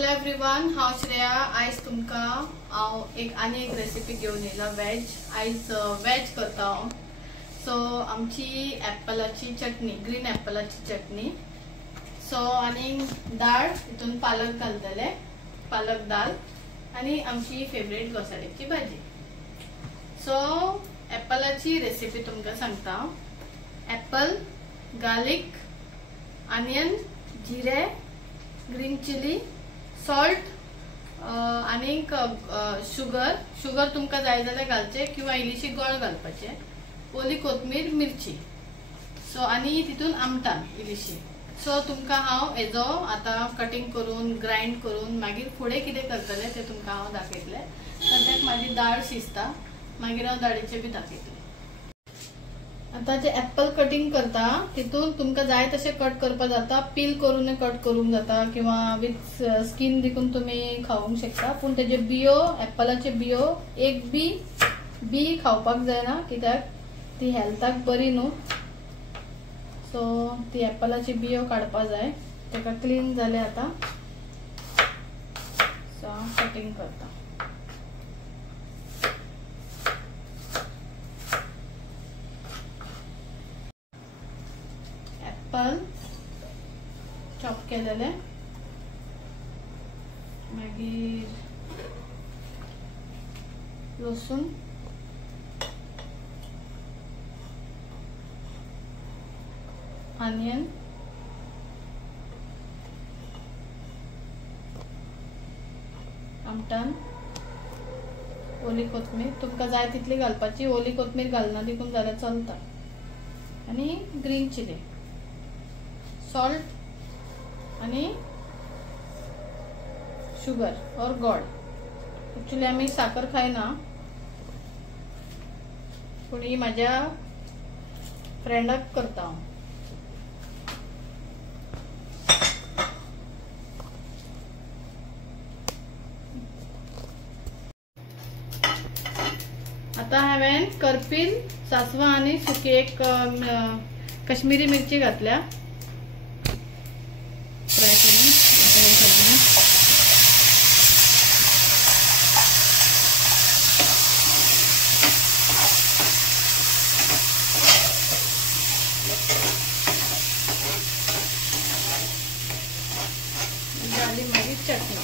Hello everyone, हांव श्रेया. आयज तुमकां हांव एक रेसिपी घेवन येयला वेज. आयज वेज करता हांव. सो आमची एप्पलाची चटणी, ग्रीन एप्पलाची चटणी. सो आनी दाळ, हितून पालक घालतले, पालक दाल आनी आमची फेवरेट घोसाळ्याची भाजी. सो एप्पलाची रेसिपी तुमकां सांगता. एप्पल, गार्लिक, ऑनियन, जिरे, ग्रीन चिली, सॉल्ट आनी शुगर तुमकां जाय जाल्यार घालचे किंवा इल्लीशी गोळ घालपाचे, ओली कोथमीर, मिरची. सो आनी तितून आमटान इल्लीशी. सो तुमकां हांव हेजो आतां कटिंग करून ग्राइंड करून मागीर फुडें कितें करतले ते तुमकां हांव दाखयतले. सद्याक म्हाजी दाळ शिजता, मागीर हांव दाळीचे बी दाखयतले. आता जे एप्पल कटिंग करता तितून तुमकां जाय तशें कट करपा जाता, पील करून कट करूंक जाता किंवा विथ स्किन देखून तुम्ही खावंक शकता. पूण तेजे बियो, एप्पलाचे बियो एक बी खावपाक जायना, कित्याक ती हेल्थाक बरी न्हू. सो ती एप्पलाची बियो काडपा जाय. तेका क्लीन जाले आता. सो हांव कटिंग करता. एप्पल चॉप केलेले, मागीर लसूण, ऑनियन, आमटान, ओली कोथमीर. तुमकां जाय तितली घालपाची. ओली कोथमीर घालना देखून जाल्यार चलता. आनी ग्रीन चिली, सॉल्ट आनी शुगर और गोड. एक्चुअली आमी साखर खायना, पूण ही म्हाज्या फ्रेंडाक करता हांव. आता हांवें करपील, सासवां आनी सुकी एक कश्मीरी मिरची घातल्या फ्राय करून. झाली माझी चटणी.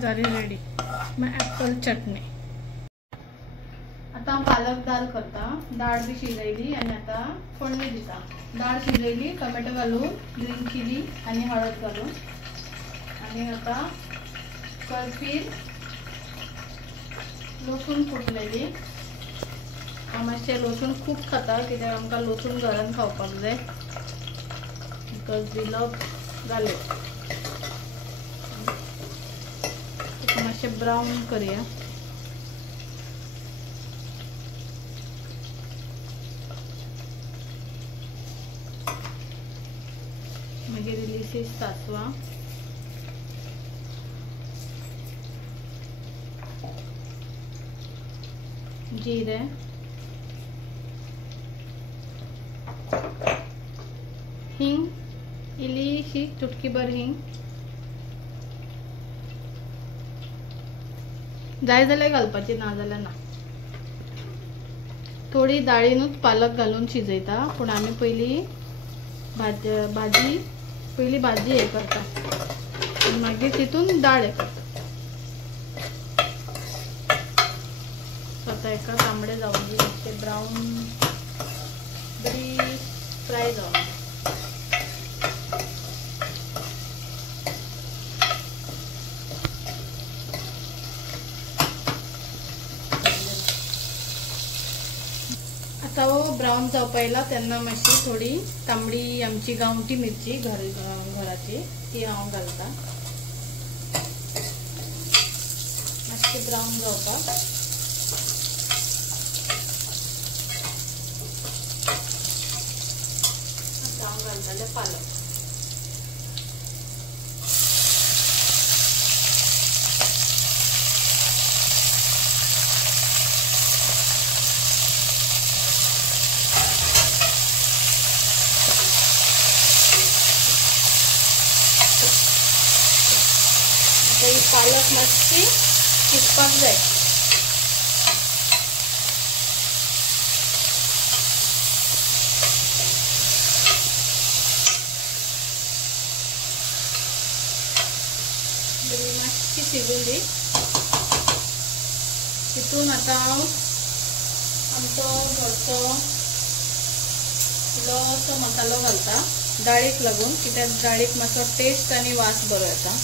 झाली रेडी मग एप्पल चटणी. आता पालक दाल करता. दाळ बी शिजयली आणि आता फोडणी दिता. दाळ शिजयली, टोमॅटो घालून, ग्रीन चिली आणि हळद घालून. आणि आता करपील, लसूण फुटलेली. मातशें लसूण खूब खाता, कित्याक आमकां लसूण घरान खावपाक जाय. Because we love garlic. मातशें ब्राउन करूया. मागीर इल्लीशी सासवां, जिरे, हिंग, इल्लीशी चुटकीभर हिंग. जाय जाल्यार घालपाची, ना जाल्यार ना. थोडी दाळीनूच पालक घालून शिजयता, पूण आमी पयली भाजी हे करता, मागीर तितून दाळ हे करता. आता एका तांबडे जावन दी, ते ब्राउन बरी फ्राय जावन दी. आता वो ब्राउन जावपा येयला तेन्ना मातशी थोडी तांबडी आमची गांवठी मिरची घराची ती हांव घालता. मातशी ब्राउन जावपाक. आता हांव घालतले पालक. पालक मातशी शिजपाक जाय. मातशी शिजून दी. तितून आता आमचो घरचो इल्लोसो मसालो घालता डाळीक लागून, कित्याक डाळीक मातसो टेस्ट आनी वास बरो येता.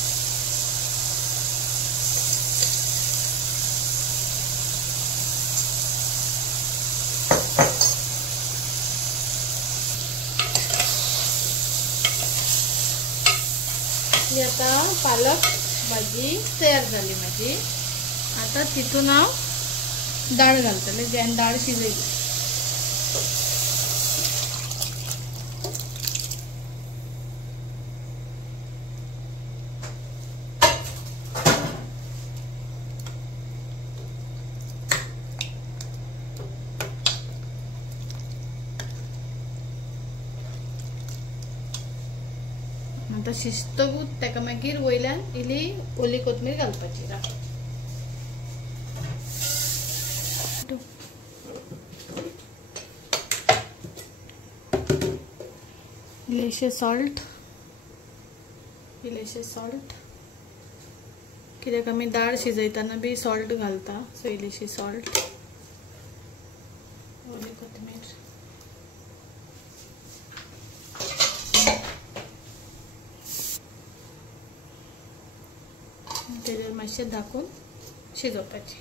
ही आता पालक भाजी तयार झाली माझी. आता तितून हांव डाळ घालतले, जेन्ना डाळ शिजयली. आता शिजतगूच ताका मागीर वयल्यान इल्ली ओली कोथमीर घालपाची. इल्लेशें सॉल्ट कित्याक आमी दाळ शिजयतना बी सॉल्ट घालता, सो इल्लीशी सॉल्ट, ओली कोथमीर. तेजेर मातशें धाकून शिजोवपाची.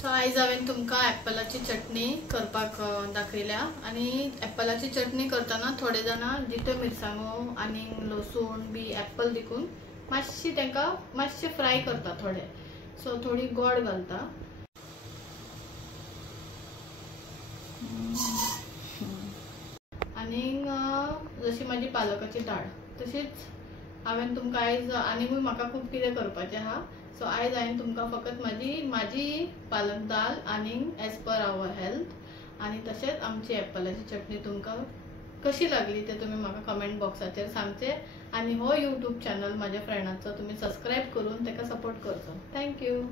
सो आयज हांवें तुमकां एप्पलाची चटणी करपाक दाखयल्या. आनी एप्पलाची चटणी करतना थोडे जाणां जितो मिरसांगो आनी लसूण बी एप्पल देखून मातशी तांकां मातशें फ्राय करता थोडे, सो थोडी गोड घालता. आनी जशी म्हाजी पालकाची दाळ तशीच हांवें तुमकां आयज आनीकूय म्हाका खूब कितें करपाचें आहा. सो आयज हांवें तुमकां फकत म्हाजी पालक दाल आनी एज पर आवर हेल्थ आनी तशेंच आमची एप्पलाची चटणी तुमकां कशी लागली ते तुमी म्हाका कमेंट बॉक्साचेर सांगचें. आनी हो यूट्यूब चॅनल म्हाज्या फ्रेंडाचो तुमी सबस्क्रायब करून ताका सपोर्ट करचो. थँक्यू.